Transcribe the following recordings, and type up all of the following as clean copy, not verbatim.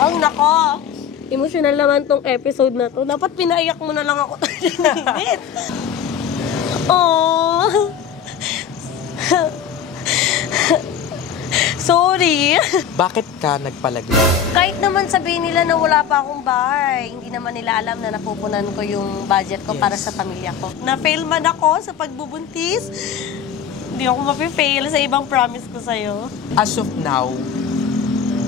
Ang nako. Emotional naman tong episode na to. Dapat pinaiyak mo na lang ako. Oh. Sorry. Bakit ka nagpalagay? Kahit naman sabihin nila na wala pa akong bahay, hindi naman nila alam na napupunan ko yung budget ko para sa pamilya ko. Na-fail man ako sa pagbubuntis, hindi ako mapifail sa ibang promise ko sa'yo. As of now,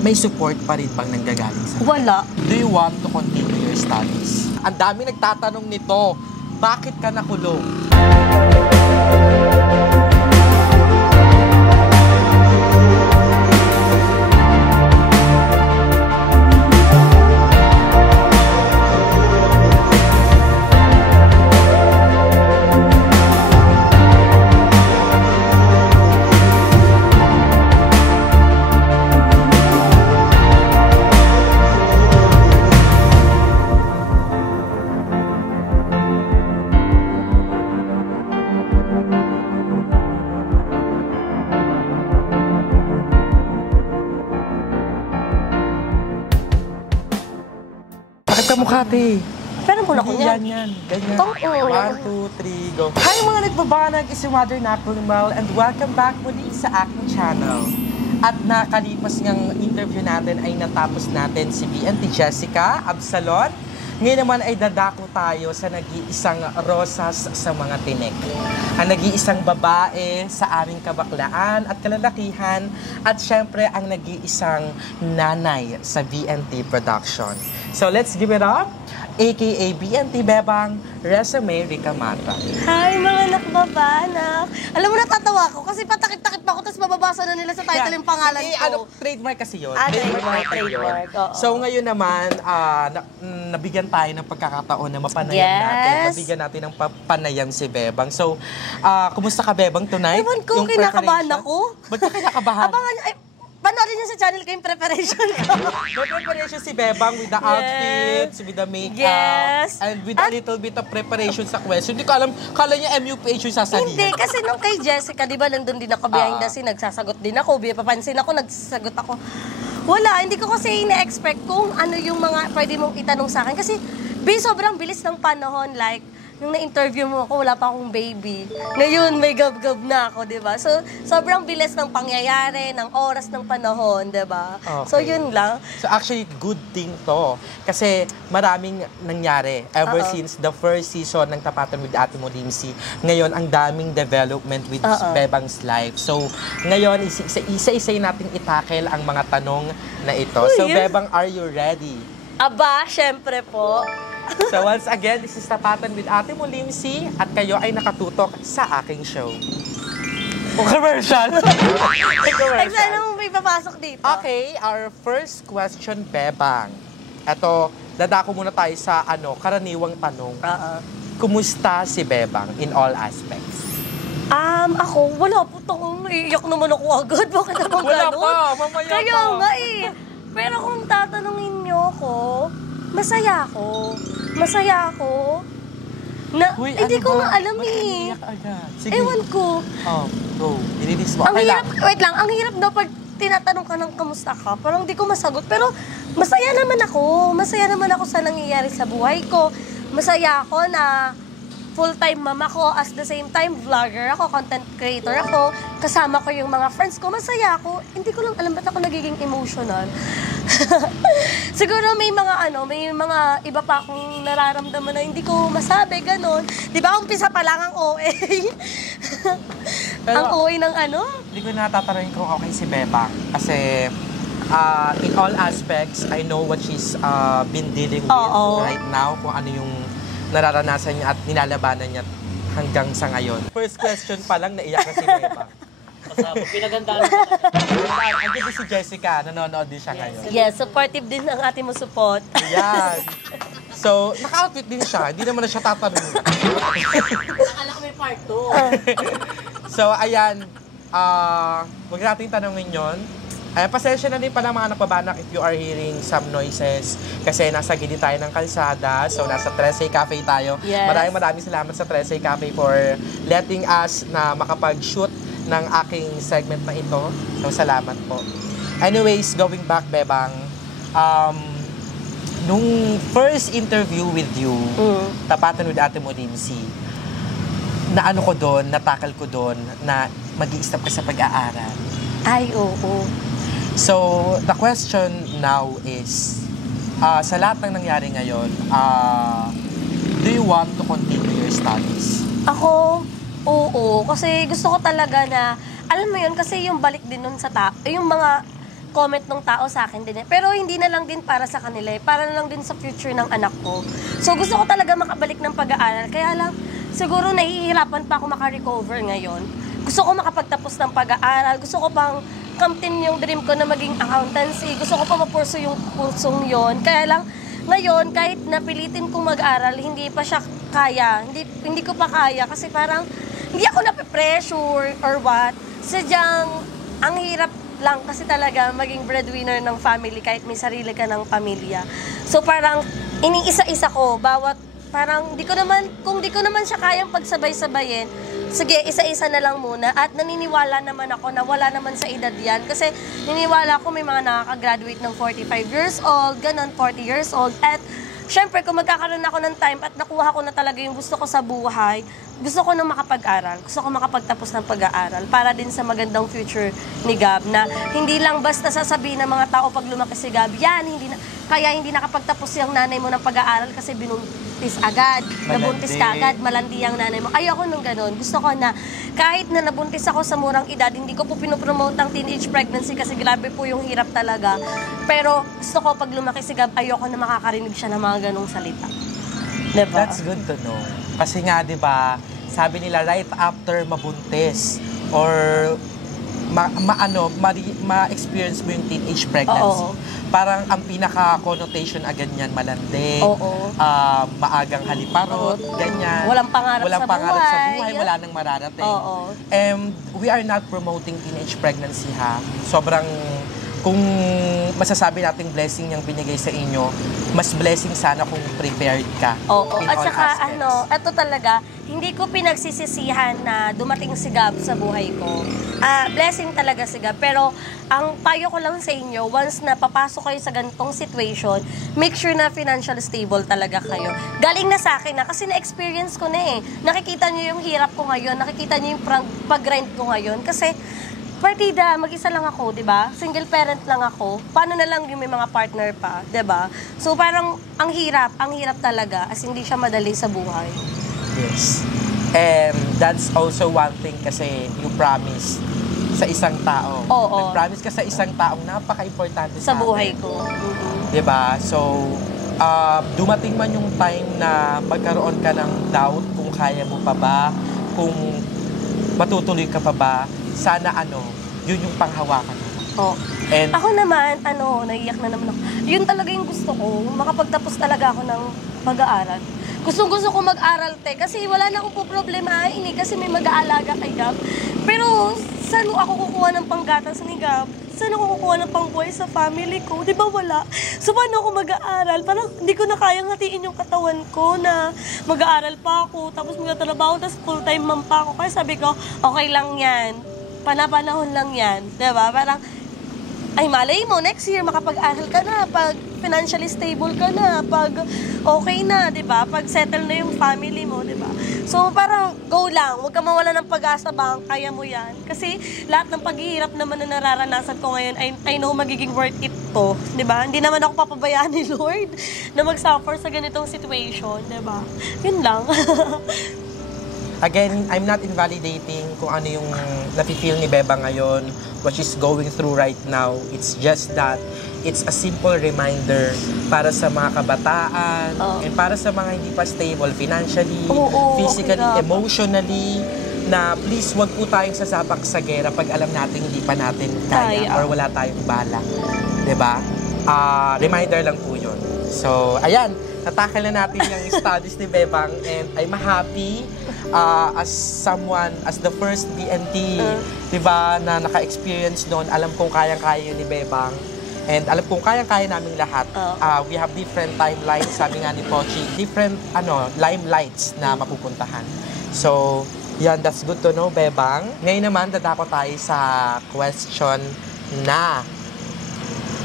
may support pa rin bang nanggagaling sa'yo? Wala. Do you want to continue your studies? Ang dami nagtatanong nito, bakit ka nakulong? Bakit ka mukha, te? Pero muna ko niyan. Yan. Ganyan. Oo. 1, 2, 3, go. Hi mga nagbabanag, is yung Mother Napulimal and welcome back muli sa aking channel. At nakalipas ngang interview natin ay natapos natin si BNT Jessica Absalon. Ngayon naman ay dadako tayo sa nag-iisang rosas sa mga tinik. Ang nag-iisang babae sa aming kabaklaan at kalalakihan at syempre ang nag-iisang nanay sa BNT Production. So let's give it up, aka BNT Bebang, Resume Ricamata. Hi mga nakbabanak. Alam mo, natatawa ko kasi patakit-takit pa ako tapos mababasa na nila sa title yung pangalan ko. Trademark kasi yun. Trademark. So ngayon naman, nabigyan tayo ng pagkakataon na mapanayam natin. Nabigyan natin ng panayam si Bebang. So, kumusta ka Bebang tonight? Ewan ko, kinakabahan ako. Ba't ka kinakabahan? Abangan niyo, panoorin niyo sa channel ko yung preparation ko. May preparation si Bebang with the outfits, with the makeup, and with a little bit of preparation sa question. Hindi ko alam, kala niya MUPH yung sasabihin. Hindi, kasi nung kay Jessica, di ba, nandun din ako behind the scene, nagsasagot din ako, papansin ako, nagsasagot ako. Wala, hindi ko kasi ina-expect kung ano yung mga pwede mong itanong sa akin. Kasi, sobrang bilis ng panahon, like, nung na-interview mo ako, wala pa akong baby. Ngayon, may gab-gab na ako, di ba? So, sobrang bilis ng pangyayari, ng oras ng panahon, di ba? Okay. So, yun lang. So, actually, good thing to. Kasi maraming nangyari ever since the first season ng Tapatan with Ate Mo Limsi. Ngayon, ang daming development with Bebang's life. So, ngayon, isa-isay natin itakel ang mga tanong na ito. So, Bebang, are you ready? Aba, syempre po. So once again, this is Tapatan with Ate Mo Limsi at kayo ay nakatutok sa aking show. Commercial! Sana mo may papasok dito. Okay, our first question, Bebang. Ito, dadako muna tayo sa karaniwang tanong. Kumusta si Bebang in all aspects? Ako, wala po itong iiyak naman ako agad. Bakit naman wala ganun? Pa, mamaya Kaya pa. nga Pero kung tatanungin niyo ako, masaya ako. Masaya ako. Uy, hindi ko nga alam Sige. Ewan ko. Go. Ilinis mo. Ang hirap, wait lang, ang hirap daw pag tinatanong ka ng kamusta ka, parang hindi ko masagot. Pero masaya naman ako. Masaya naman ako sa nangyayari sa buhay ko. Masaya ako na full-time mama ko, as the same time, vlogger ako, content creator ako, kasama ko yung mga friends ko, masaya ako. Hindi ko lang alam ba't ako nagiging emotional. Siguro may mga iba pa akong nararamdaman na hindi ko masabi, ganon. Di ba, umpisa pa lang ang OA. Ang OA ng Hindi ko natatanungin kung okay si Bebang. Kasi, in all aspects, I know what she's been dealing with right now, kung ano yung nararanasan niya at nilalabanan niya hanggang sa ngayon. First question pa lang, naiyak na si Bebang. Pinagandaan Andito si Jessica, nanonood din siya ngayon. Yes, supportive din ang ating mo support. Yan. So, naka-outfit din siya. Hindi naman na siya tatanungin. Nakala ko may part 2. So, ayan. Huwag natin tanongin yon. Pasensya na din pala mga nakbabanak if you are hearing some noises kasi nasa gilid tayo ng kalsada. So, nasa Trece Cafe tayo. Yes. Maraming salamat sa Trece Cafe for letting us na makapag-shoot ng aking segment na ito. So, salamat po. Anyways, going back, Bebang, nung first interview with you, Tapatan with Ate Molinsi, na ano ko doon, natakal ko doon, na mag-i-stop ka sa pag-aaral. Ay, oo. So, the question now is, sa lahat ng nangyari ngayon, do you want to continue your studies? Ako, oo. Kasi gusto ko talaga na, alam mo yun, kasi yung balik din nun sa yung mga comment ng tao sa akin din. Pero hindi na lang din para sa kanila, para na lang din sa future ng anak ko. So gusto ko talaga makabalik ng pag-aaral. Kaya lang, siguro nahihirapan pa ako makarecover ngayon. Gusto ko makapagtapos ng pag-aaral. Gusto ko pang kamtin yung dream ko na maging accountancy. Gusto ko pa mapurso yung kursong yon. Kaya lang, ngayon, kahit napilitin kong mag-aral, hindi pa siya kaya. Hindi ko pa kaya kasi parang hindi ako nape-pressure or what. Sadyang, ang hirap lang kasi talaga maging breadwinner ng family kahit may sarili ka ng pamilya. So parang iniisa-isa ko bawat parang kung di ko naman siya kayang pagsabay-sabayin, sige, isa-isa na lang muna. At naniniwala naman ako na wala naman sa edad yan. Kasi naniniwala ko may mga nakaka-graduate ng 45 years old, ganun, 40 years old. At syempre, kung magkakaroon ako ng time at nakuha ko na talaga yung gusto ko sa buhay, gusto ko na makapag-aral. Gusto ko makapagtapos ng pag-aaral para din sa magandang future ni Gab na hindi lang basta sasabihin ng mga tao pag lumaki si Gab, yan, kaya hindi nakapagtapos yung nanay mo ng pag-aaral kasi binuntis agad, nabuntis ka agad, malandi ang nanay mo. Ayoko nung ganun. Gusto ko na kahit na nabuntis ako sa murang edad, hindi ko po pinopromote ang teenage pregnancy kasi grabe po yung hirap talaga. Pero gusto ko pag lumaki si Gab, ayoko na makakarinig siya ng mga ganung salita. Diba? That's good to know. Kasi nga, di ba, sabi nila right after mabuntis or ma-experience mo yung teenage pregnancy. Oo. Parang ang pinaka-connotation agad niyan, malandi, maagang haliparot, ganyan. Walang pangarap sa buhay. Wala nang mararating. Oo. And we are not promoting teenage pregnancy, ha. Sobrang, kung masasabi nating blessing yung binigay sa inyo, mas blessing sana kung prepared ka. Oo. In At all saka, aspects. ito talaga, hindi ko pinagsisisihan na dumating si Gab sa buhay ko. Blessing talaga si Gab. Pero, ang payo ko lang sa inyo, once na papasok kayo sa ganitong situation, make sure na financial stable talaga kayo. Galing na sa akin na, kasi na-experience ko na eh. Nakikita nyo yung hirap ko ngayon, nakikita nyo yung pag-rent ko ngayon. Kasi, partida, mag-isa lang ako, di ba? Single parent lang ako. Paano na lang yung may mga partner pa, di ba? So parang ang hirap talaga as hindi siya madali sa buhay. Yes. And that's also one thing kasi you promise sa isang tao. Oo. Nag-promise ka sa isang taong napaka-importante Sa atin. buhay ko. Mm-hmm. Di ba? So, dumating man yung time na magkaroon ka ng doubt kung kaya mo pa ba, kung matutuloy ka pa ba, sana yun yung panghawakan mo. Oh. And Ako naman, naiiyak na naman ako. Yun talaga yung gusto ko, makapagtapos talaga ako ng pag-aaral. Gusto ko mag-aral, kasi wala na akong problemahin kasi may mag-aalaga kay Gab. Pero, saan ako kukuha ng panggatas ni Gab? Saan ako kukuha ng pangbuhay sa family ko? Di ba wala? So, paano ako mag-aaral? Parang hindi ko na kayang hatiin yung katawan ko na mag-aaral pa ako, tapos magtatrabaho, tapos full-time mom pa ako. Kaya sabi ko, okay lang yan. Panapanahon lang yan. Diba? Parang, ay malay mo, next year makapag-aral ka na, pag financially stable ka na, pag okay na, diba? Pag settle na yung family mo, diba? So parang go lang, huwag ka mawala ng pag-asa ba, kaya mo yan. Kasi lahat ng paghihirap naman na nararanasan ko ngayon, I know magiging worth it to, diba? Hindi naman ako papabayaan ni Lord na mag-suffer sa ganitong situation, diba? Yun lang. again, I'm not invalidating kung ano yung nafe-feel ni Beba ngayon, what she's going through right now. It's just that it's a simple reminder para sa mga kabataan and para sa mga hindi pa stable financially, physically, emotionally, na please wag po tayong sasabak sa gera pag alam natin hindi pa natin kaya or wala tayong balak. 'Di ba? Reminder lang po 'yon. So, ayan, natakal na natin yung studies ni Bebang and I'm happy as someone, as the first BNT, diba, na naka-experience noon, alam kong kayang-kaya yun ni Bebang. And alam kong kayang-kaya naming lahat. We have different timelines, sabi nga ni Pochi, different limelights na mapupuntahan. So, yan, that's good to know, Bebang. Ngayon naman, dadako tayo sa question na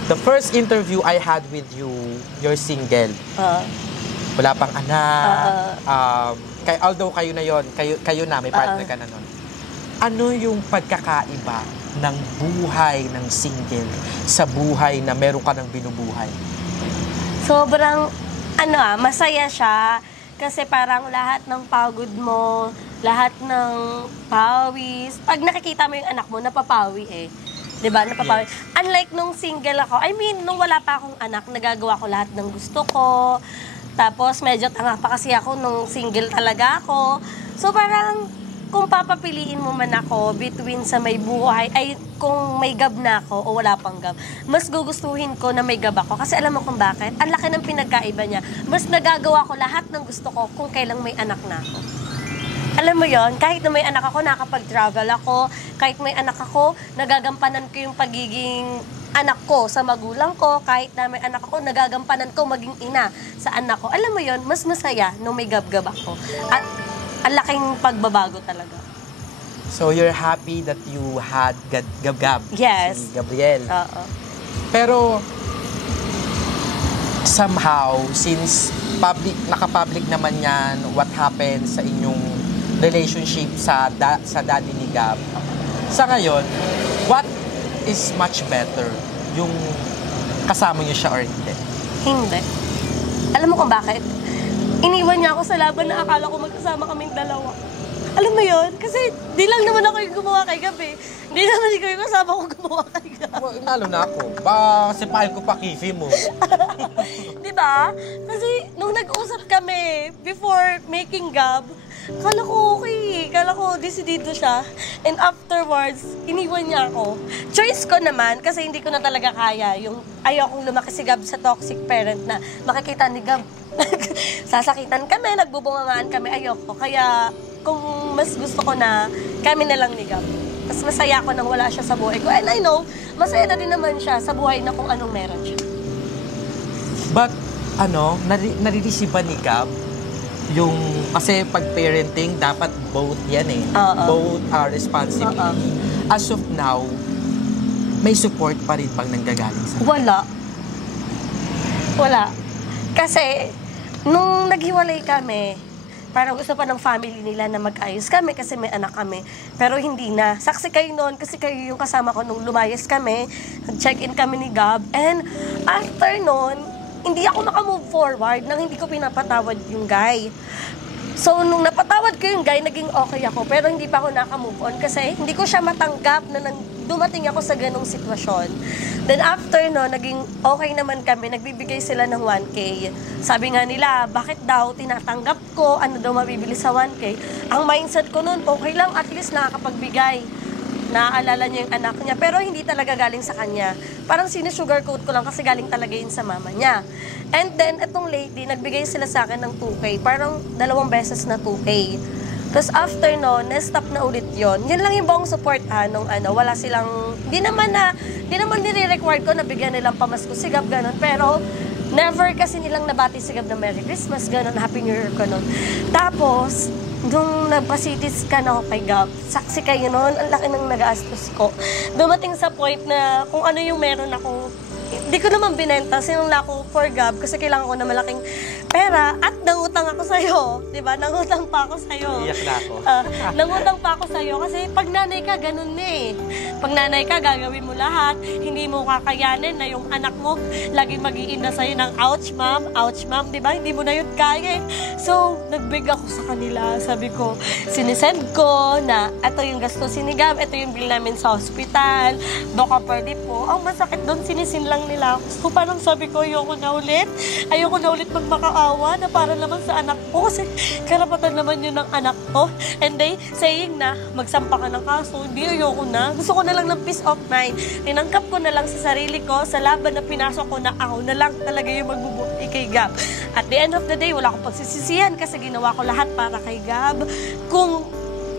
the first interview I had with you, you're single. Wala pang anak. Although kayo na yon, kayo na, may partner ka na nun. Ano yung pagkakaiba ng buhay ng single sa buhay na meron ka ng binubuhay? Sobrang, masaya siya. Kasi parang lahat ng pagod mo, lahat ng pawis, pag nakikita mo yung anak mo, napapawi eh. Diba? Napapawi. Yes. Unlike nung single ako, nung wala pa akong anak, nagagawa ko lahat ng gusto ko. Tapos medyo tanga pa kasi ako nung single talaga ako. So parang kung papapiliin mo man ako between sa may buhay, ay kung may gab na ako o wala pang gab, mas gugustuhin ko na may gab ako. Kasi alam mo kung bakit? Ang laki ng pinagkaiba niya. Mas nagagawa ko lahat ng gusto ko kung kailang may anak na ako. Alam mo yon, kahit na may anak ako, nakapag-travel ako, kahit may anak ako, nagagampanan ko yung pagiging anak ko sa magulang ko, kahit na may anak ako, nagagampanan ko maging ina sa anak ko. Alam mo yon, mas masaya nung may gab-gab ako. At ang laking pagbabago talaga. So you're happy that you had gab-gab? Yes. Si Gabriel? Oo. Pero somehow, since naka-public naman yan, what happened sa inyong relationship sa daddy ni Gab, sa ngayon, what is much better? Yung kasama niyo siya or hindi? Hindi. Alam mo kung bakit? Iniwan niya ako sa laban na akala ko magkasama kaming dalawa. Alam mo yun? Kasi di lang naman ako yung gumawa kay Gab eh. Di naman ikaw yung kasama ko gumawa kay Gab. Well, nalo na ako. Ba, sipahin ko pa kifi mo. Diba? Kasi nung nag-usap kami before making Gab, kala ko okay. Kala ko desidido siya. And afterwards, iniwan niya ako. Choice ko naman kasi hindi ko na talaga kaya. Yung ayokong lumaki si Gab sa toxic parent na makikita ni Gab. Sasakitan kami, nagbubungangaan kami, ayoko. Kaya kung mas gusto ko na kami na lang ni Gab. Mas masaya ko nang wala siya sa buhay ko. And I know, masaya na din naman siya sa buhay na kung anong meron siya. But, nare-receive ba ni Gab yung, kasi pag parenting, dapat both yan eh. Both are responsibility. As of now, may support pa rin bang nanggagaling sa Wala. Kasi, nung naghiwalay kami, parang gusto pa ng family nila na mag-ayos kami kasi may anak kami. Pero hindi na. Saksi kayo noon kasi kayo yung kasama ko nung lumayas kami. Nag-check-in kami ni Gab. And after noon, hindi ako makamove forward nang hindi ko pinapatawad yung guy. So, nung napatawad ko yung guy, naging okay ako. Pero hindi pa ako nakamove on kasi hindi ko siya matanggap na dumating ako sa ganong sitwasyon. Then after no, naging okay naman kami. Nagbibigay sila ng 1K. Sabi nga nila, bakit daw tinatanggap ko? Ano daw mabibili sa 1K? Ang mindset ko noon, okay lang, at least nakakapagbigay. Naaalala niya yung anak niya. Pero hindi talaga galing sa kanya. Parang sinusugarcoat ko lang kasi galing talaga yun sa mama niya. And then, itong lady, nagbigay sila sa akin ng 2K. Parang 2 beses na 2K. Tapos after no, na-stop na ulit yon. Yan lang yung buong support nung wala silang, di naman nire-required ko na bigyan nilang pamasko si Gab, ganun. Pero, never kasi nilang nabati si Gab na Merry Christmas, ganun, Happy New Year, ganun. Tapos, nung nagpa-CT scan ako kay Gab, saksi kayo noon, ang laki ng nag-aastos ko. Dumating sa point na kung ano yung meron ako, hindi ko naman binenta, sinula ko for Gab kasi kailangan ko na malaking pera at nangutang ako sa'yo. Diba? Nangutang pa ako sa'yo. Iyak na ako. Nangutang pa ako sa'yo kasi pag nanay ka, ganun na eh. Pag nanay ka, gagawin mo lahat. Hindi mo kakayanin na yung anak mo laging mag-iinda sa'yo ng ouch ma'am, diba? Hindi mo na yun kaya eh. So, nagbig ako sa kanila. Sabi ko, sinisend ko na ito yung gastusin ni Gab, ito yung bill namin sa hospital. Baka pwede po. Ang masakit doon, sinisin lang nila ako. So, parang sabi ko, ayoko na ulit magmakaawa na para naman sa anak ko kasi karapatan naman yun ng anak ko. And they saying na magsampa ka ng kaso, hindi, ayoko na. Gusto ko na lang ng peace of mind. Tinangkap ko na lang sa sarili ko sa laban na pinasok ko na ako na lang talaga yung magbubuti kay Gab. At the end of the day, wala akong pagsisisihan kasi ginawa ko lahat para kay Gab. Kung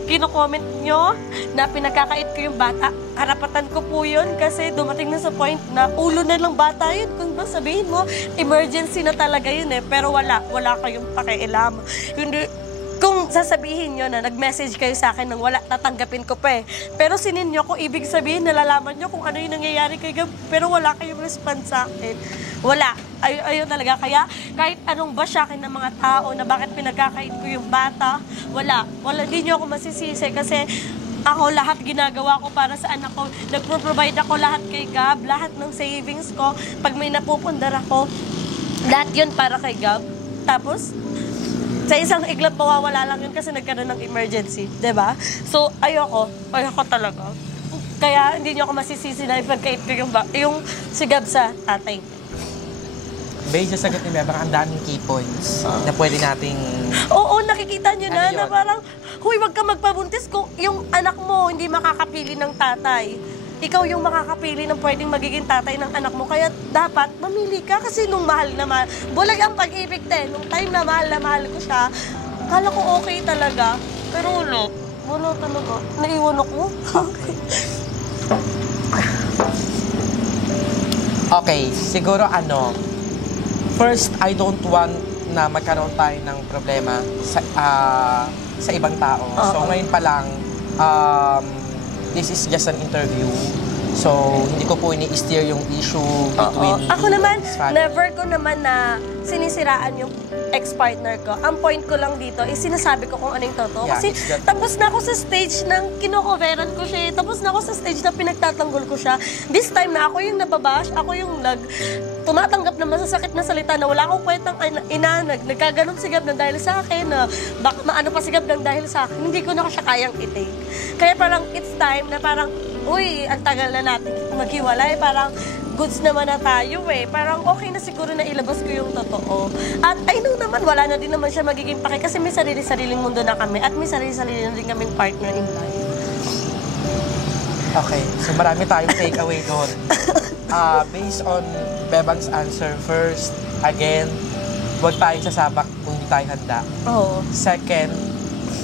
kino-comment nyo na pinagkakait ko yung bata, karapatan ko po yun kasi dumating na sa point na ulo na lang bata yun. Kung ba sabihin mo, emergency na talaga yun eh. Pero wala kayong pakialam. Hindi, kung sasabihin nyo na nag-message kayo sa akin nang wala, tatanggapin ko pa eh. Pero sinin nyo kung ibig sabihin, nalalaman nyo kung ano yung nangyayari kay Gab, pero wala kayong response sa akin. Wala. Ayun talaga. Kaya kahit anong basyakin ng mga tao na bakit pinagkakait ko yung bata, wala. Hindi nyo ako masisisi kasi ako lahat ginagawa ko para sa anak ko. Nagpro-provide ako lahat kay Gab, lahat ng savings ko. Pag may napupundar ako, lahat yun para kay Gab. Tapos, sa isang iglap, mawawala lang yun kasi nagkaroon ng emergency, 'di ba? So, ayoko talaga. Kaya hindi niyo ako masisisi na ipagkait ko yung si Gab sa tatay. Based sa sagot ni Bebang, ang daming key points na pwede nating... Oo, nakikita niyo na, Ano na yun? parang, huy, wag ka magpabuntis kung yung anak mo hindi makakapili ng tatay. Ikaw yung makakapili ng pwedeng magiging tatay ng anak mo. Kaya dapat mamili ka kasi nung mahal na mahal. Bulag ang pag-ibig din. Nung time na mahal ko siya, kala ko okay talaga. Pero wala talaga. Naiwan ako. Okay, siguro first, I don't want na magkaroon tayo ng problema sa ibang tao. So ngayon pa lang, this is just an interview. So, hindi ko po ini-steer yung issue between Ako naman, family. never ko naman na sinisiraan yung ex-partner ko. Ang point ko lang dito is sinasabi ko kung ano yung totoo. Yeah, Kasi it's that- tapos na ako sa stage ng kinocoveran ko siya. Tapos na ako sa stage na pinagtatanggol ko siya. This time na ako yung nababash, ako yung tumatanggap ng masasakit na salita na wala akong kwentang nagkaganon sigab ng dahil sa akin, na baka maano pa sigab ng dahil sa akin. Hindi ko na siya kayang i-take. Kaya parang it's time na parang, uy, ang tagal na natin maghiwalay. Parang goods naman na tayo eh. Parang okay na siguro na ilabas ko yung totoo. At I know naman, wala na din naman siya magiging pake kasi may sarili-sariling mundo na kami at may sarili-sarili na rin kaming partner in life. Okay, so marami tayong takeaway doon. Based on Bebang's answer, first, again, huwag tayong sasabak kung hindi tayo handa. Oo. Second,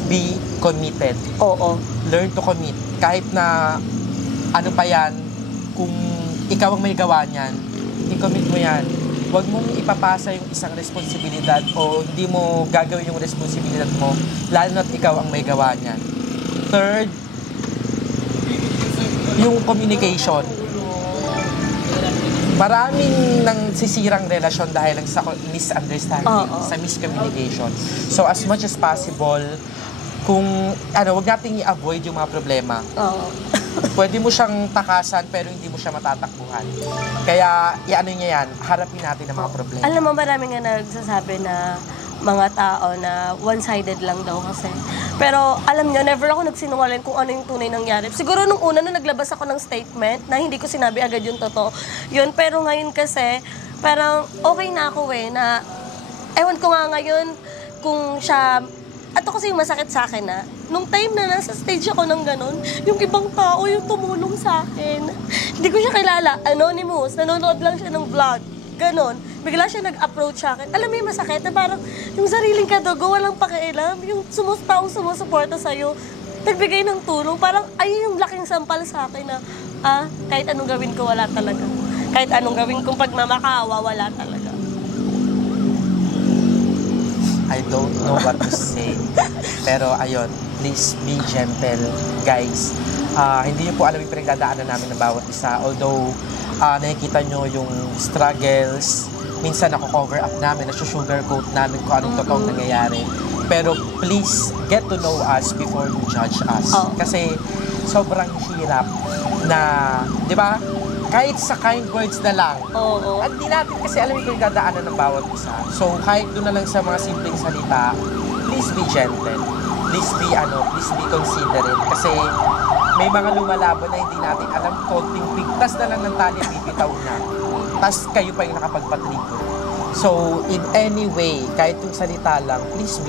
be committed. Oo. Learn to commit. Kahit na ano pa yan, kung ikaw ang may gawa niyan, i-commit mo yan. Huwag mong ipapasa yung isang responsibilidad o hindi mo gagawin yung responsibilidad mo, lalo na't ikaw ang may gawa niyan. Third, yung communication. Maraming nang sisirang relasyon dahil lang sa misunderstanding, sa miscommunication. So as much as possible, kung wag nating i-avoid yung mga problema. Oo. Pwede mo siyang takasan pero hindi mo siya matatakbuhan. Kaya niya yan, harapin natin ang mga problema. Alam mo, marami nga nagsasabi na mga tao na one-sided lang daw kasi. Pero alam nyo, never ako nagsinungaling kung ano yung tunay nangyari. Siguro nung una na naglabas ako ng statement na hindi ko sinabi agad yung totoo. Yun, pero ngayon kasi, parang okay na ako na ewan ko nga ngayon kung siya. At ako kasi yung masakit sa akin na, nung time na nasa stage ako ng ganun, yung ibang tao yung tumulong sa akin. Hindi ko siya kilala, anonymous, nanonood lang siya ng vlog, ganun. Bigla siya nag-approach sa akin. Alam mo yung masakit na parang yung sariling kadugo, walang pakialam, yung taong sumusuporta sa'yo, nagbigay ng tulong, parang ayun yung laking sampal sa akin na, kahit anong gawin ko, wala talaga. Kahit anong gawin kong pagmamakaawa, wala talaga. I don't know what to say. Pero ayun, please be gentle, guys. Hindi niyo po alam yung pinagdadaanan namin ng bawat isa. Although, nakikita nyo yung struggles, minsan nako-cover up namin, nasusugarcoat namin kung anong totoong nangyayari. Pero please, get to know us before you judge us. Kasi sobrang hirap na, di ba? Kahit sa kind words na lang. Oo. At di natin kasi alam yung pinagdadaanan ng bawat isa. So, kahit doon na lang sa mga simpleng salita, please be gentle. Please be considerate. Kasi may mga lumalaban na hindi natin alam, konting pigtas na lang ng tali, bibitaw na. Tas kayo pa yung nakapagpatrigger. So, in any way, kahit yung salita lang, please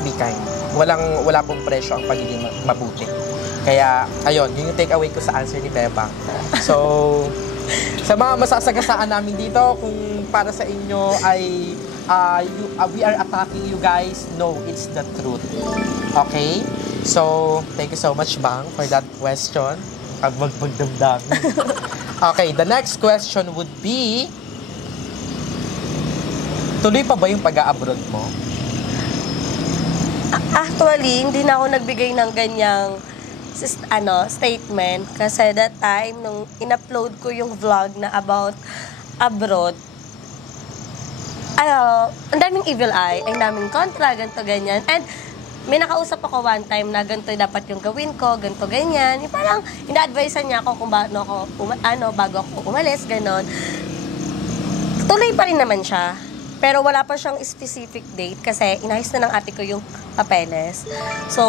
be kind. Wala pong presyo ang pagiging mabuti. Kaya, ayun, yun yung take away ko sa answer ni Bebang. So, sa mga masasagasaan namin dito, kung para sa inyo ay we are attacking you guys, no, it's the truth. Okay? So, thank you so much, Bang, for that question. Pagmagdamdami. Okay, the next question would be, tuloy pa ba yung pag-a-abroad mo? Actually, hindi na ako nagbigay ng ganyang statement. Kasi that time, nung in-upload ko yung vlog na about abroad, ang daming evil eye, ang daming kontra, ganito, ganyan. And may nakausap ako one time na ganito dapat yung gawin ko, ganito, ganyan. Yung parang ina-advisean niya ako kung bago ako umalis, ganon. Tuloy pa rin naman siya. Pero wala pa siyang specific date kasi inayos na ng ate ko yung papeles. So,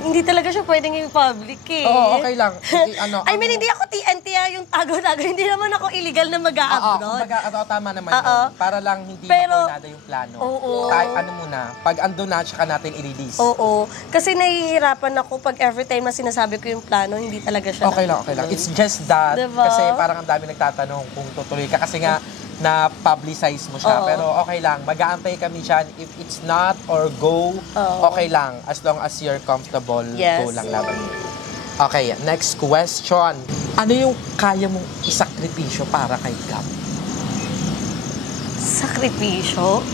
hindi talaga siya pwedeng yung public eh. Oo, okay lang. Hindi ako TNT yung tago-tago. Hindi naman ako illegal na mag-a-abroad. Tama naman yun. Para lang hindi makornada yung plano. Oo. Kahit muna, pag ando na, tsaka natin i-release. Oo. Kasi nahihirapan ako pag every time na sinasabi ko yung plano, hindi talaga siya. Okay lang. It's just that, diba? Kasi parang ang dami nagtatanong kung tutuloy ka. Kasi nga, na-publicize mo siya. Pero okay lang, mag-aantay kami dyan. If it's not or go, okay lang. As long as you're comfortable, go lang laban mo. Okay, next question. Ano yung kaya mong isakripisyo para kay Gab? Sakripisyo?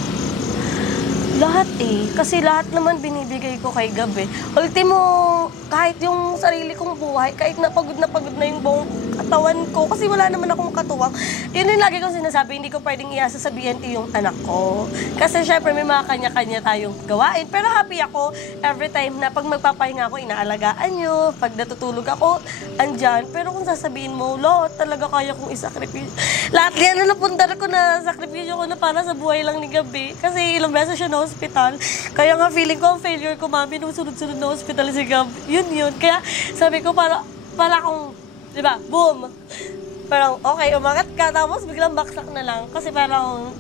Lahat eh. Kasi lahat naman binibigay ko kay Gab eh. Ultimo, kahit yung sarili kong buhay, kahit napagod na yung buong katawan ko, kasi wala naman akong katuwang. Yun yung lagi kong sinasabi, hindi ko pwedeng iasa sa BNT yung anak ko. Kasi syempre may mga kanya-kanya tayong gawain. Pero happy ako every time na pag magpapahinga ako, inaalagaan nyo. Pag natutulog ako, andyan. Pero kung sasabihin mo, talaga kaya kong isakripisyo. Lahat yan na napundar ko na sakripisyo ko na para sa buhay lang ni Gabi. Kasi ilang beses siya na hospital. Kaya nga feeling ko ang failure ko, mami, nung sunod-sunod na hospital si Gab. Yun. Kaya sabi ko, para akong, di ba, boom. Parang, okay, umangat ka, tapos biglang baksak na lang. Kasi parang,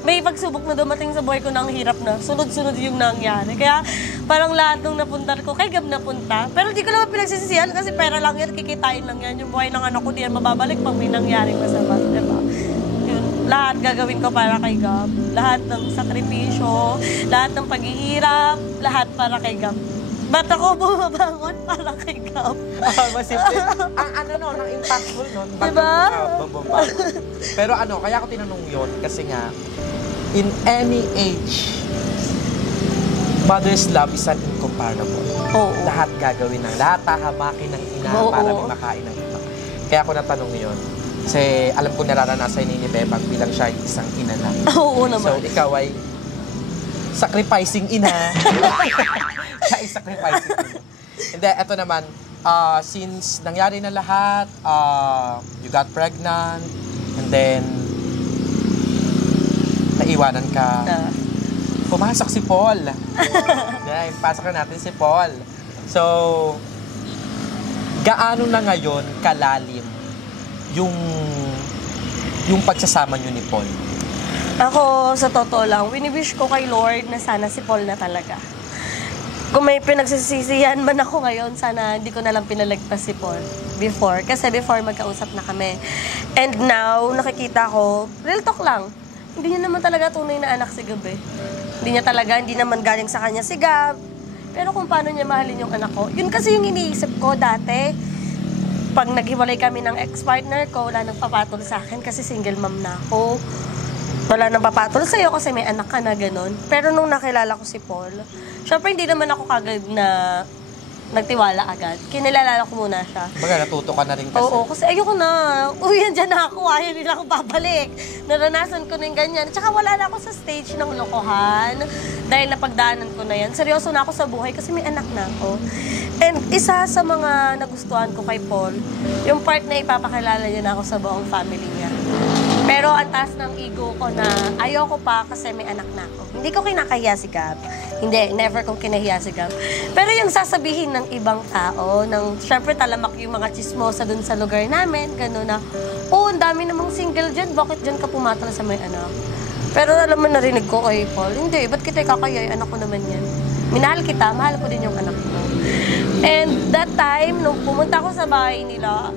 may pagsubok na dumating sa buhay ko na ang hirap na. Sunod-sunod yung nangyari. Kaya, parang lahat nung napuntar ko, kay Gab napunta. Pero di ko naman pinagsisisihan kasi pera lang yan, kikitain lang yan. Yung buhay ng anak ko, di yan mababalik pag may nangyaring masama. Di ba? Yun, lahat gagawin ko para kay Gab. Lahat ng sakripisyo, lahat ng paghihirap, lahat para kay Gab. Ba't ako bumabangon para kay Gab? Masimple. Ang impactful nun. Diba? Pero kaya ko tinanong yun kasi nga, in any age, mother's love is incomparable. Oo. Lahat gagawin ng lahat, hahamakin ng ina para may makain ng iba. Kaya ako natanong yun. Kasi alam ko nararanasan ni Bebang bilang siya isang ina na. Oo naman. So, ikaw ay sacrificing ina. Siya ay sacrificing ina. Hindi, eto naman, since nangyari na lahat, you got pregnant, and then, naiwanan ka, pumasok si Paul. Yeah, pasok na natin si Paul. So, gaano na ngayon kalalim yung pagsasama nyo ni Paul? Ako, sa totoo lang, wini-wish ko kay Lord na sana si Paul na talaga. Kung may pinagsisisihan man ako ngayon, sana hindi ko na lang pinalagpas si Paul before. Kasi before magkausap na kami. And now, nakikita ko, real talk lang, hindi niya naman talaga tunay na anak si Gab eh. Hindi naman galing sa kanya si Gab. Pero kung paano niya mahalin yung anak ko, yun kasi yung iniisip ko dati. Pag naghiwalay kami ng ex-partner ko, wala nang papatol sa akin kasi single mom na ako. Wala nang papatol sa'yo kasi may anak ka na gano'n. Pero nung nakilala ko si Paul, syempre hindi naman ako kagad na nagtiwala agad. Kinilala ko muna siya. Baga, natuto ka na rin kasi. Oo, kasi ayoko na. Uy, andyan na ako. Ayaw nila ako babalik. Naranasan ko na yung ganyan. Tsaka wala na ako sa stage ng lokohan. Dahil napagdaanan ko na yan. Seryoso na ako sa buhay kasi may anak na ako. And isa sa mga nagustuhan ko kay Paul, yung part na ipapakilala niya na ako sa buong family niya. Pero ang taas ng ego ko na ayoko pa kasi may anak na ako. Hindi ko kinakahiya si Gab. Hindi, never kong kinahiya si Gab. Pero yung sasabihin ng ibang tao, syempre talamak yung mga chismosa dun sa lugar namin, gano'n na, ang dami namang single dyan, bakit dyan ka pumatala sa may anak? Pero alam mo, narinig ko kay Paul, hindi, ba't kita ikakaya? Anak ko naman yan. Minahal kita, mahal ko din yung anak ko. And that time, nung pumunta ko sa bahay nila,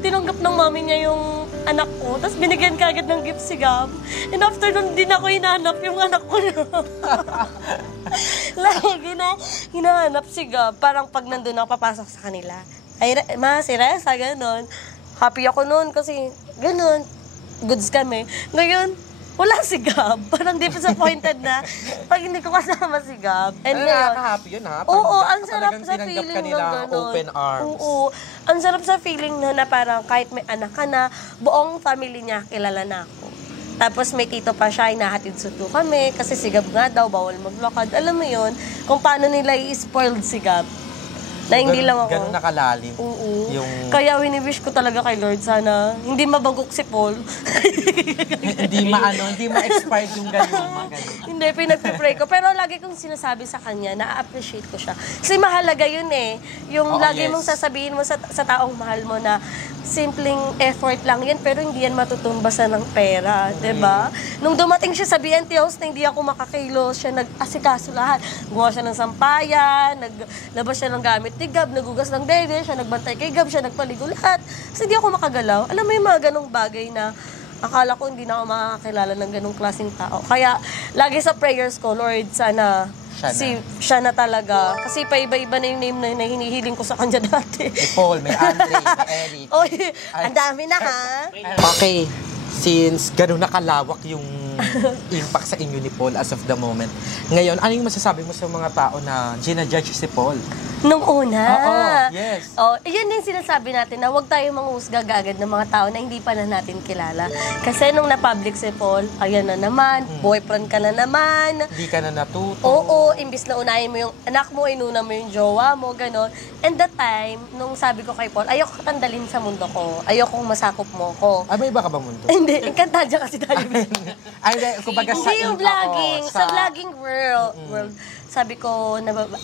tinanggap ng mami niya yung anak ko. Tapos binigyan ka agad ng gift si Gab. And after nun, din ako hinahanap yung anak ko na. Lagi na hinahanap si Gab. Parang pag nandun ako, papasok sa kanila. Ay, ma, si Reza, gano'n. Happy ako nun kasi gano'n. Goods kami. Ngayon, wala si Gab. Parang disappointed na pag hindi ko kasama si Gab. And Ay, ngayon, nakaka-happy yun ha? oo, Pag ang sarap talagang sa tinanggap feeling ka ng nila, gano'n. open arms. Oo, ang sarap sa feeling na parang kahit may anak ka na, buong family niya kilala na ako. Tapos may tito pa siya, inahatid suto kami, kasi si Gab nga daw, bawal maglakad. Alam mo yun, kung paano nila i-spoiled si Gab. Na hindi lang ako. Ganun nakalalim. Oo. Yung... Kaya wini-wish ko talaga kay Lord, sana hindi mabagok si Paul. hindi ma-expired yung ganun. Hindi, pinagpipray ko. Pero lagi kong sinasabi sa kanya, na-appreciate ko siya. Kasi mahalaga yun eh. Yung Oo, lagi yes. mong sasabihin mo sa taong mahal mo na simpleng effort lang yan, pero hindi yan matutumbasan ng pera, diba? Nung dumating siya sa BNT House na hindi ako makakilo, siya nag-asikaso lahat. Gumawa siya ng sampayan, naglabas siya ng gamit ni Gab, nagugas ng dede, siya nagbantay kay Gab, siya nagpaligo lahat. Kasi hindi ako makagalaw. Alam mo yung mga ganong bagay na akala ko hindi na ako makakilala ng ganong klaseng tao. Kaya lagi sa prayers ko, Lord, sana siya na talaga. Kasi paiba-iba na yung name na hinihiling ko sa kanya dati. May Paul, may Andre, may Eric. Oy, ang dami na ha. Okay, since ganun nakalawak yung impact sa inyo ni Paul as of the moment, ngayon, ano yung masasabi mo sa mga tao na ginajudge si Paul? Nung una. Oo, yes. Oh, yun yung sinasabi natin na huwag tayong manghusga agad ng mga tao na hindi pa na natin kilala. Kasi nung na-public si Paul, ayan na naman, boyfriend ka na naman. Hindi ka na natuto. Oo, imbis na unahin mo yung anak mo, inuna mo yung jowa mo, gano'n. And that time, nung sabi ko kay Paul, ayoko tandalin sa mundo ko. Ayokong masakop mo ko. Ay, may iba ka ba mundo? Hindi, Encantadia kasi tayo. Ay, hindi, kumbaga sa... Hindi yung vlogging, sa vlogging world. Sabi ko,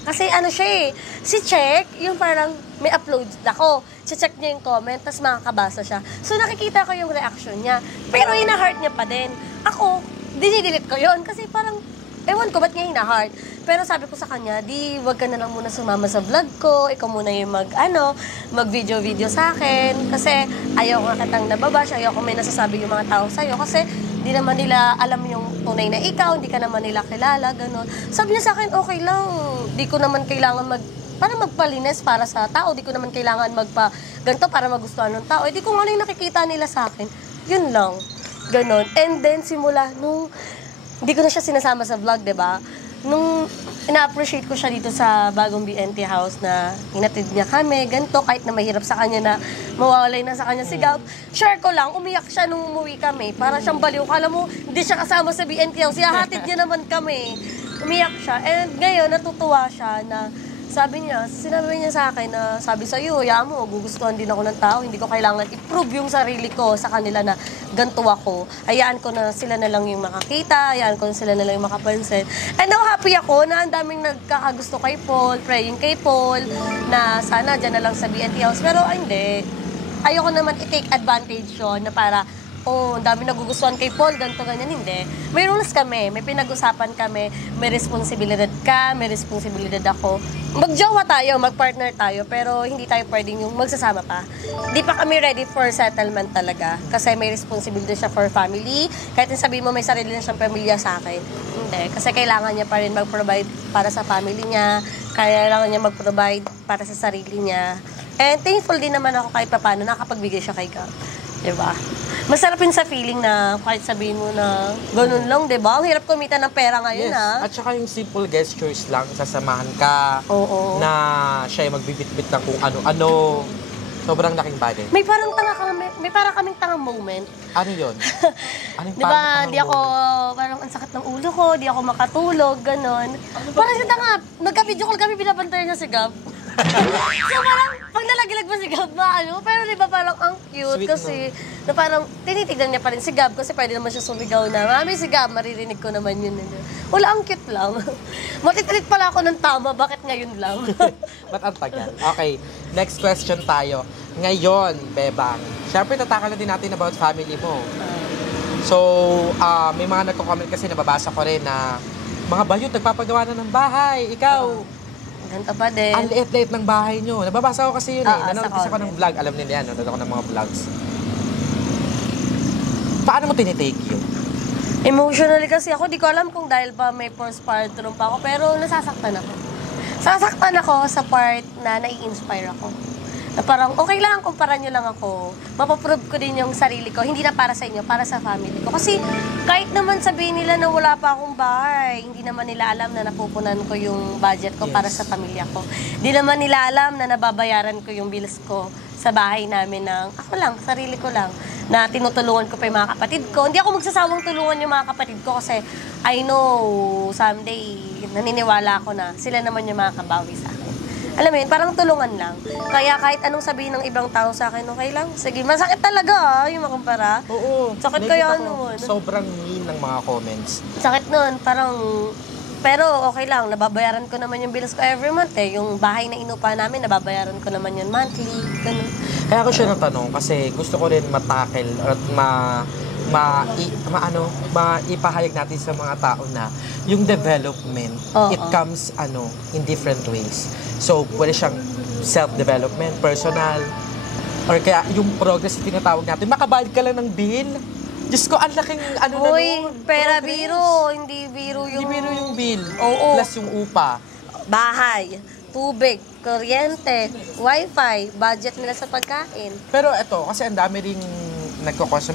kasi ano siya eh, si Check, yung parang may upload ako. Check niya yung comment, tapos makakabasa siya. So nakikita ko yung reaction niya. Pero hina-heart niya pa din. Ako, dinidelete ko yun kasi parang, ewan ko, ba't niya hina-heart? Pero sabi ko sa kanya, wag ka na lang muna sumama sa vlog ko, ikaw muna yung mag-video sa akin. Kasi ayaw ko kitang nababash, ayaw ko may nasasabi yung mga tao sa'yo. Kasi di naman nila alam yung tunay na ikaw, hindi ka naman nila kilala, gano'n. Sabi niya sa akin, okay lang, di ko naman kailangan para magpalinis para sa tao, di ko naman kailangan ganito para magustuhan ng tao. Di ko ano yung nakikita nila sa akin, yun lang, gano'n. And then simula, nung hindi ko na siya sinasama sa vlog, diba? Nung ina-appreciate ko siya dito sa bagong BNT House na hinatid niya kami, ganito, kahit na mahirap sa kanya na mawawalay na sa kanya si Gab, share ko lang, umiyak siya nung umuwi kami. Para siyang baliw. Kala mo, hindi siya kasama sa BNT House. Ihahatid niya naman kami. Umiyak siya. And ngayon, natutuwa siya na sinabi niya sa akin na sabi sa'yo, hayaan mo, gugustuhan din ako ng tao. Hindi ko kailangan i-prove yung sarili ko sa kanila na ganito ako. Hayaan ko na sila na lang yung makakita, hayaan ko na sila na lang yung makapansin. And now, happy ako na ang daming nagkakagusto kay Paul, praying kay Paul, na sana dyan na lang sa BNT House. Pero hindi. Ayoko naman i-take advantage yun na para, ang dami nagugustuhan kay Paul, ganito, ganyan, hindi. May rules kami, may pinag-usapan kami, may responsibilidad ka, may responsibilidad ako. Magjowa tayo, magpartner tayo, pero hindi tayo pwedeng yung magsasama pa. Di pa kami ready for settlement talaga, kasi may responsibilidad siya for family. Kahit sabihin mo may sarili na siyang pamilya sa akin, hindi. Kasi kailangan niya pa rin mag-provide para sa family niya, kailangan niya mag-provide para sa sarili niya. And thankful din naman ako kahit paano nakapagbigay siya kay Gab. Diba? Masarap yun sa feeling na kahit sabihin mo na ganun lang, diba? Ang hirap kumita ng pera ngayon, At saka yung simple gestures lang, sasamahan ka, Oo. na siya yung magbibit-bit ng kung ano-ano. Sobrang laking bagay. May parang kaming tangang moment. Ano yun? Ano yung Diba, parang di ako, parang ang sakit ng ulo ko, di ako makatulog, ganon. Parang siya tanga, nagka-video call kami, binabantayan niya si Gab. So parang, pag nalagilag ba si Gab na pero di ba parang ang cute Sweet, kasi, na parang tinitignan niya pa rin si Gab kasi pwede naman siya sumigaw na, Mami, si Gab, maririnig ko naman yun. Wala, ang cute lang. Matitreat pala ako ng tama, bakit ngayon lang? Ba't ang tagal? Okay, next question tayo. Ngayon, Bebang, syempre tatakal na din natin about family mo. So, may mga nagko-comment kasi nababasa ko rin na mga bayot, nagpapagawa na ng bahay. Ikaw, Ganto pa din. ang liit-liit ng bahay nyo. Nababasa ko kasi yun Nanonood kasi ako sa ng vlog. Alam nila yan, nanonood ako ng mga vlogs. Paano mo tinitake yun? Emotionally kasi ako, di ko alam kung dahil ba may postpartum pa ako, pero nasasaktan ako. Sasaktan ako sa part na nai-inspire ako. Na parang, okay lang, kumpara nyo lang ako. Mapaprove ko din yung sarili ko. Hindi na para sa inyo, para sa family ko. Kasi kahit naman sabihin nila na wala pa akong bahay, hindi naman nila alam na napupunan ko yung budget ko para sa pamilya ko. Hindi naman nila alam na nababayaran ko yung bills ko sa bahay namin ng ako lang, sarili ko lang. Na tinutulungan ko pa yung mga kapatid ko. Hindi ako magsasawang tulungan yung mga kapatid ko kasi I know someday, naniniwala ako na sila naman yung makakabawi sa akin. Alam mo yun, parang tulungan lang. Kaya kahit anong sabihin ng ibang tao sa akin, okay lang. Sige, masakit talaga yung makumpara. Oo. Sakit nakikita kaya ko nun. Sobrang mean ng mga comments. Sakit nun, parang... Pero okay lang, nababayaran ko naman yung bills ko every month eh. Yung bahay na inupa namin, nababayaran ko naman yun monthly. Ganun. Kaya ako siya natanong kasi gusto ko rin matackle at maipahayag natin sa mga tao na yung development, it comes in different ways. So, pwede siyang self-development, personal, or kaya yung progress yung tinatawag natin. Makabayad ka lang ng bill. Diyos ko, ang laking Uy, nun. pera Progress. biro, hindi biro yung... Hindi biro yung bill. Oo. Plus yung upa. Bahay, tubig, kuryente, wifi, budget nila sa pagkain. Pero eto, kasi ang dami ring nagko-question.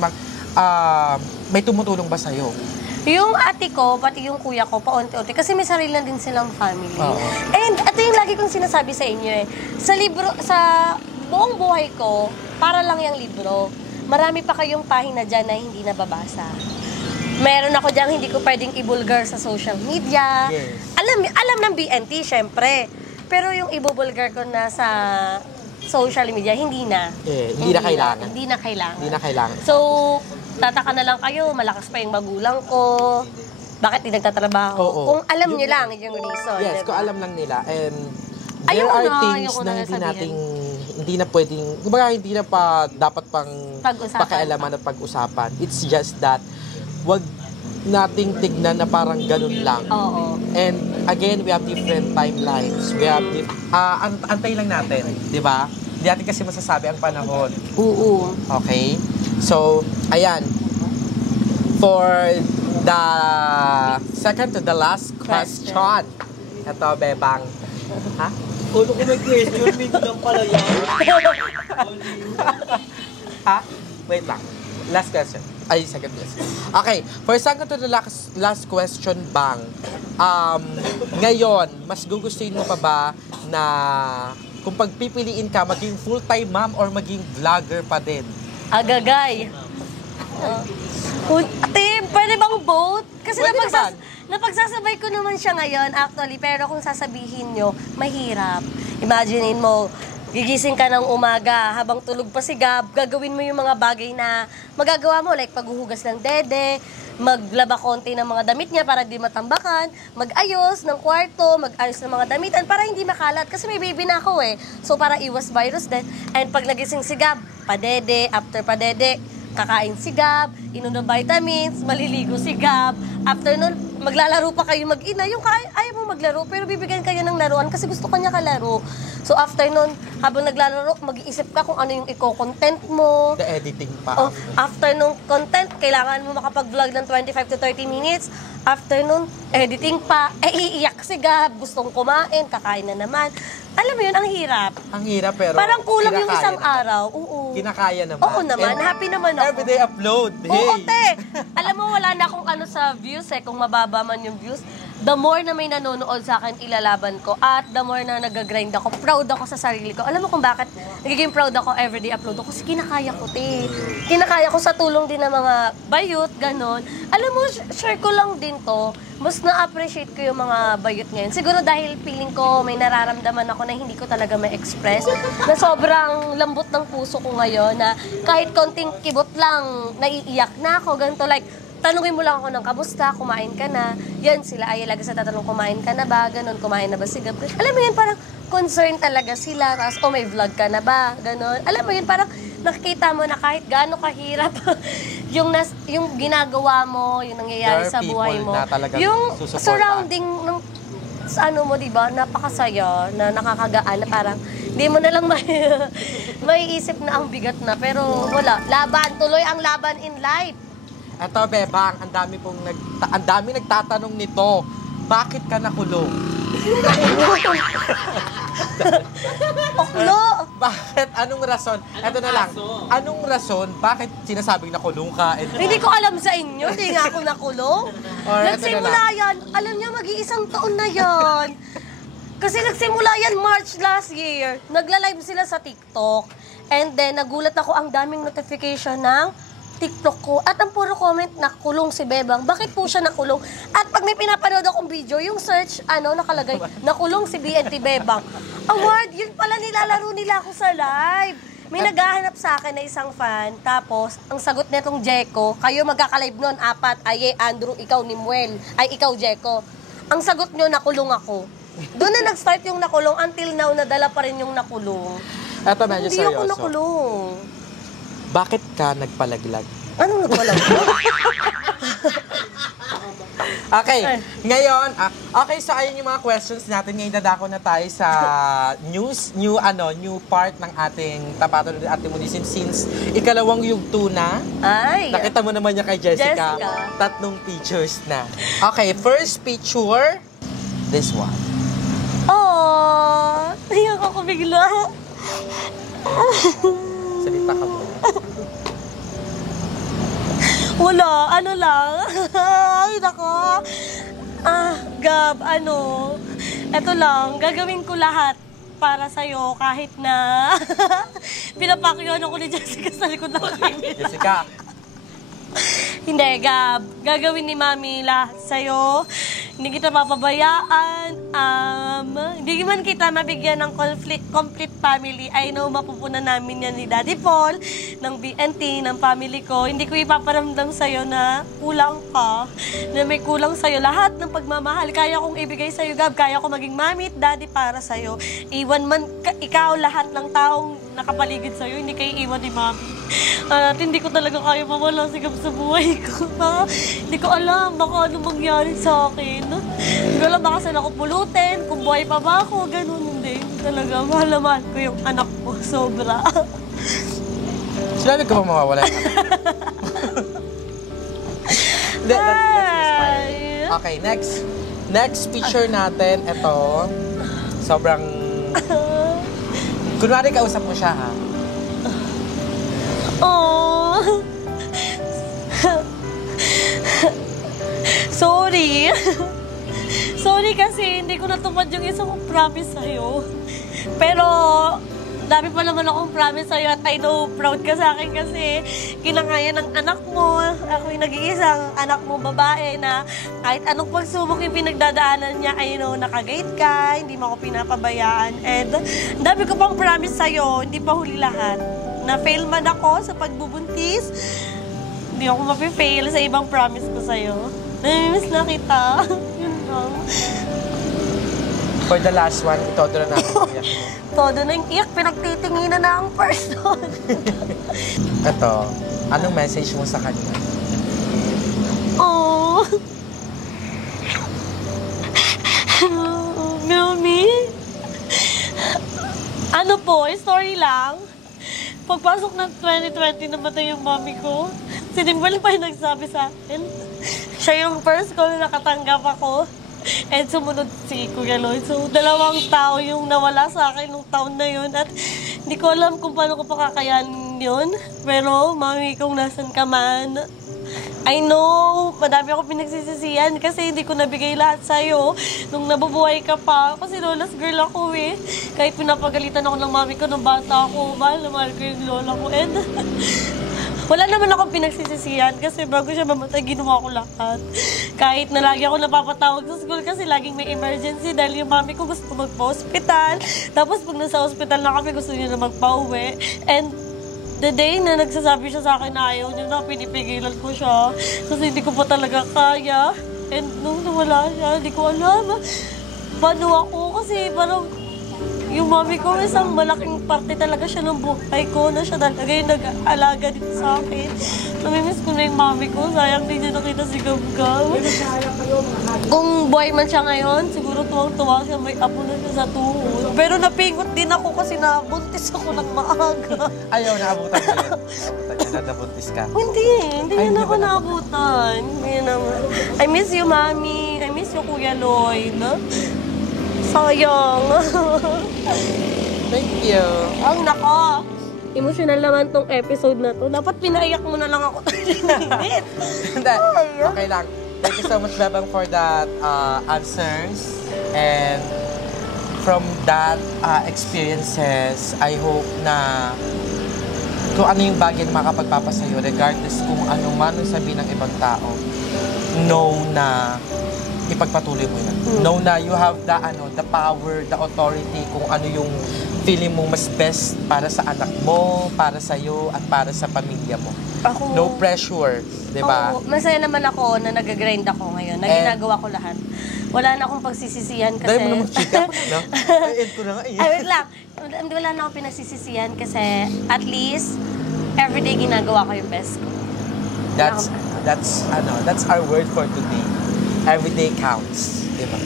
May tumutulong ba sa'yo? Yung ate ko, pati yung kuya ko, paunti-unti. Kasi may sarili na din silang family. Oo. And ito yung lagi kong sinasabi sa inyo eh. Sa libro, sa buong buhay ko, para lang yung libro. Marami pa kayong pahina dyan na hindi nababasa. Meron ako dyan, hindi ko pwedeng ibulgar sa social media. Yes. Alam ng BNT, syempre. Pero yung ibubulgar ko na sa social media, hindi na. Hindi na kailangan. Hindi na kailangan. Hindi na kailangan. So, tataka na lang kayo, malakas pa yung magulang ko. Bakit di nagtatrabaho? Oo. Kung alam nyo lang yung reason. Yes, diba? kung alam lang nila. And there Ayoko are na, things ayoko na na hindi sabihin. nating, hindi na pwedeng, kumbaga hindi na pa dapat pang Pag-usapan. pakialaman at pag-usapan. It's just that, wag nating tignan na parang ganun lang. Oo. And again, we have different timelines. We have antay lang natin, di ba? Hindi natin kasi masasabi ang panahon. Oo. Okay? So, ayan. For the second to the last question. Ito, Bebang. Ha? Ulo ko may question, medyo lang pala yan. Ha? Wait lang. Last question. Ay, second question. Okay. For second to the last question, Bang. Ngayon, mas gugustuhin mo pa ba na kung pagpipiliin ka, maging full-time mom or maging vlogger pa din? Agagay. Ate, pwede bang both? Kasi Pwede naman. napagsasabay ko naman siya ngayon, actually. Pero kung sasabihin nyo, mahirap. Imaginein mo, gigising ka ng umaga, habang tulog pa si Gab, gagawin mo yung mga bagay na magagawa mo, like paghuhugas ng dede, maglaba konti ng mga damit niya para di matambakan, mag-ayos ng kwarto, mag-ayos ng mga damitan para hindi makalat. Kasi may baby na ako eh. So para iwas virus din. And pag nagising si Gab, padede, after padede, kakain si Gab, inom ng vitamins, maliligo si Gab. After nun, maglalaro pa kayo mag-ina. Yung ayaw mo maglaro, pero bibigyan kayo ng laruan kasi gusto kanya kalaro. So after nun, habang naglalaro, mag-iisip ka kung ano yung i-content mo. The editing pa. Oh, after nung content, kailangan mo makapag-vlog ng 25 to 30 minutes. After nun, editing pa. Iiyak si Gab, gustong kumain, kakain na naman. Alam mo yun, ang hirap. Ang hirap pero Parang kulang yung kinakaya isang naman. araw. Oo. Kinakaya naman. Oo naman, And happy naman ako. everyday upload. Hey! Oo, te. Alam mo, wala na akong ano sa views eh, kung mababa man yung views. The more na may nanonood sa akin, ilalaban ko. At the more na nag-grind ako, proud ako sa sarili ko. Alam mo kung bakit nagiging proud ako everyday upload ako? Kasi kinakaya ko, te. Kinakaya ko sa tulong din ng mga bayot, ganon. Alam mo, share ko lang din to. Mas na-appreciate ko yung mga bayot ngayon. Siguro dahil feeling ko may nararamdaman ako na hindi ko talaga ma-express. Na sobrang lambot ng puso ko ngayon na kahit konting kibot lang, naiiyak na ako. Ganito like, tanungin mo lang ako ng kamusta, kumain ka na. Yan, sila ay lagi sa tatanong, kumain ka na ba? Ganon, kumain na ba si Gabriel? Alam mo yun, parang concern talaga sila. Tapos, may vlog ka na ba? Ganon. Alam mo yun, parang nakikita mo na kahit gaano kahirap yung ginagawa mo, yung nangyayari There are sa buhay people mo. na talagang Yung susuportahan. surrounding ng ano mo, di ba, napakasaya, na nakakagaan, na parang hindi mo na lang maiisip na ang bigat na. Pero wala, laban, tuloy ang laban in life. Eto, Bebang, ang dami nagtatanong nito. Bakit ka nakulong? Oklo! Bakit? Anong rason? Ito na lang. Anong rason? Bakit sinasabing nakulong ka? Hindi ko alam sa inyo, hindi nga ako nakulong. Or ito na Nagsimula yan, alam niya, mag-iisang taon na yan. Kasi nagsimula yan March last year. Nagla-live sila sa TikTok. And then, nagulat ako ang daming notification ng TikTok ko. At ang puro comment, nakulong si Bebang. Bakit po siya nakulong? At pag may pinapanood akong video, yung search, nakalagay, nakulong si BNT Bebang. Award, yun pala nilalaro nila ako sa live. May naghahanap sa akin na isang fan, tapos, ang sagot nitong Jeko, kayo magkaka-live nun, 4, ay Andrew, ikaw ni Muel, ay ikaw Jeko. Ang sagot nyo, nakulong ako. Doon na nag-start yung nakulong, until now, nadala pa rin yung nakulong. Eto, medyo Hindi seryoso. ako nakulong. Bakit ka nagpalaglag? Anong nagpalaglag? Okay, ngayon, okay, so ayun yung mga questions natin. Ngayon dadako na tayo sa new part ng ating Tapato ng Ate Munisin since ikalawang yugto na. Ay. Nakita mo naman niya kay Jessica. 3 pictures na. Okay, first picture, this one. Oh, iyak ako bigla. Salita ka muna. Wala, ano lang. Ay, nako. Gab, eto lang, gagawin ko lahat para sa'yo kahit na pinapakyawan ako ni Jessica sa likod ng camera. Jessica. Hindi, Gab. Gagawin ni Mami lahat sa'yo. Hindi kita papabayaan. Hindi man kita mabigyan ng complete family. I know mapupunan namin yan ni Daddy Paul, ng BNT, ng family ko. Hindi ko ipaparamdam sa'yo na kulang ka, na may kulang sa'yo. Lahat ng pagmamahal, kaya kong ibigay sa'yo, Gab. Kaya ko maging Mami at Daddy para sa'yo. Iwan man ikaw, lahat ng taong nakapaligid sa'yo, hindi kayo iwan ni Mami. At hindi ko talaga kaya mawala si Gab sa buhay ko. Hindi ko alam baka ano mangyari sa akin. Hindi ko alam baka saan ako pulutin, kung buhay pa ba ako, ganun hindi. Talaga, mahal na mahal ko yung anak ko, sobra. Sinabi ka ba mawawala yung anak? Let's inspire. Okay, next picture natin, ito. Sobrang... Kunwari kausap mo siya, ha? Oh. Sorry. Sorry kasi hindi ko natupad yung isang promise sa'yo. Pero, dami pa naman akong promise sa'yo at I know proud ka sa akin kasi kinangaya ng anak mo. Ako yung nag-iisang anak mo babae na kahit anong pagsubok yung pinagdadaanan niya, I know nakagate ka, hindi mo ako pinapabayaan. And dami ko pang promise sa'yo, hindi pa huli lahat. Na-fail man ako sa pagbubuntis, hindi ako mapifail sa ibang promise ko sa'yo. Namimiss na kita. Yun lang. For the last one, itodo na natin yung iyak mo. Todo na yung iyak, pinagtitinginan na ang person. Ito, anong message mo sa kanya? Oh. Mami. Ano po, story lang. Pagpasok ng 2020, namatay yung mami ko. Si Dimbal pa yung nagsabi sa akin. Siya yung first ko na nakatanggap ako. And sumunod si Kuya Lloyd. So, 2 tao yung nawala sa akin nung taon na yun. At hindi ko alam kung paano ko pakakayanin yun. Pero, mami, kung nasan ka man, I know, madami ako pinagsisisihan kasi hindi ko nabigay lahat sa'yo nung nabubuhay ka pa. Kasi lola's girl ako eh. Kahit pinapagalitan ako ng mami ko nung bata ako, mahal na mahal ko yung lola ko. And wala naman akong pinagsisisihan kasi bago siya mamatay, ginawa ko lahat. Kahit na lagi ako napapatawag sa school kasi laging may emergency dahil yung mami ko gusto magpa-hospital. Tapos pag nasa hospital na kami, gusto niya na magpa-uwi. And the day na nagsasabi siya sa akin na ayaw niya na, pinipigilan ko siya. Kasi hindi ko pa talaga kaya. And nung nawala siya, hindi ko alam paano ako. Kasi parang yung mami ko, isang malaking parte talaga siya ng buhay ko na siya talaga yung nag-aalaga dito sa akin. Namimiss ko na yung mami ko. Sayang din niya nakita si Gab-Gab. Kung buhay man siya ngayon, siguro tuwang-tuwa siya. May apo na siya sa tuhod. Pero napingot din ako kasi nabuntis ako ng maaga. Ayaw, naabutan mo yun. Naabutan niya na nabuntis ka. Hindi niya ako naabutan. Hindi naman. I miss you, Mami. I miss you, Kuya Lloyd. Sayang. Thank you. Ang nako. Emotional naman tong episode na to. Dapat pinaiyak mo na lang ako 30 minutes. Hindi. Okay lang. Thank you so much, Bebang, for that answers. And from that experiences, I hope na kung ano yung bagay na makapagpapasayo, regardless kung ano man ang sabihin ng ibang tao, know na ipagpatuloy mo yan. Know na you have the power, the authority, kung ano yung feeling mo mas best para sa anak mo, para sa iyo, at para sa pamilya mo. Ako, No pressure, di ba? Oo, masaya naman ako na nag-grind ako ngayon, na ginagawa ko lahat. Wala na akong pagsisisihan kasi... Dahil mo naman chika, no? Ay, end ko na nga. Ay, wait lang. Wala na akong pinagsisisihan kasi at least everyday ginagawa ko yung best ko. That's our word for today. Everyday counts, di ba?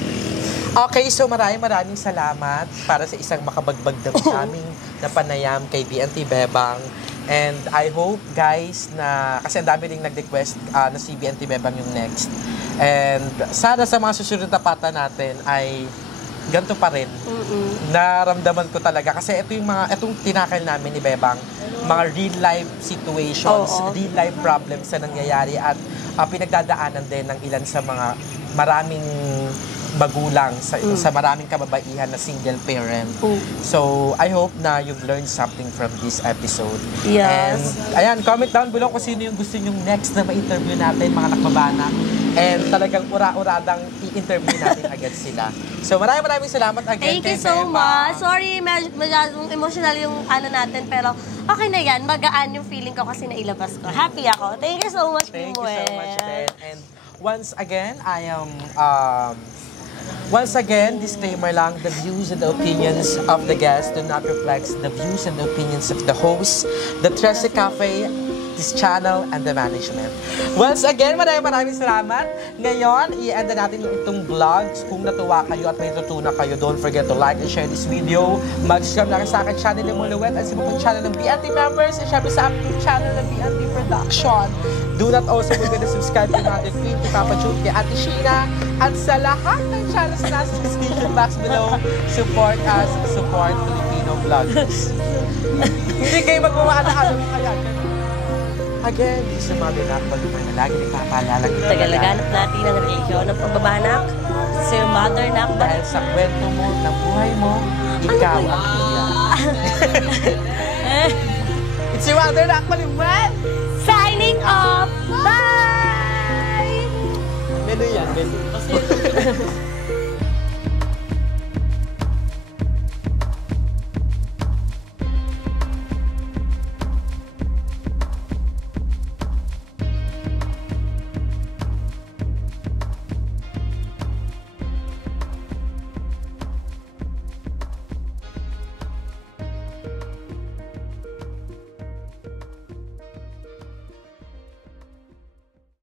Okay, so maraming salamat para sa isang makabagbag naming na panayam kay BNT Bebang. And I hope, guys, na kasi ang dami ring nag-request na si BNT Bebang yung next. And sana sa mga susunod na pata natin ay ganito pa rin. Naramdaman ko talaga kasi itong tinakal namin ni Bebang, mga real life situations, real life problems na nangyayari at pinagdadaanan din ng ilan sa mga maraming magulang sa maraming kababaihan na single parent. So, I hope na you've learned something from this episode. Yes. And, ayan, comment down below kung sino yung gusto nyong next na ma-interview natin, mga nakbabana. And talagang ura-uradang i-interview natin agad sila. So, maraming salamat again. Thank you so much. Sorry, masyadong emotional yung natin, pero okay na yan. Magaan yung feeling ko kasi nailabas ko. Happy ako. Thank you so much, Thank you Pimuel. so much, Ben. And once again, once again, disclaimer lang, the views and the opinions of the guests do not reflect the views and the opinions of the host, the Trece Cafe, this channel, and the management. Once again, maraming salamat. Ngayon, i-end na natin itong vlogs. Kung natuwa kayo at may natutunan kayo, don't forget to like and share this video. Mag-subscribe na kayo sa akin channel ng Muluwet at sa mga channel ng BNT members at syempre sa aking channel ng BNT Production. Do not also forget to subscribe to Mother Queen, kay Papa Jude, kay Ate Sheena, at sa lahat ng channels na nasa description box below. Support us, support Filipino vloggers. Hindi kayo magmamahal-alam kaya. Again, this is Mother Nakbal na lagi nagpapaalala. Tagalaganap natin ang relasyon ng pagbabanak si Mother Nakbal. Dahil sa kwento mo, ng buhay mo, ikaw ang kuya. It's your Mother Nakbal, man! Signing off! Bye! Menu yan, menu.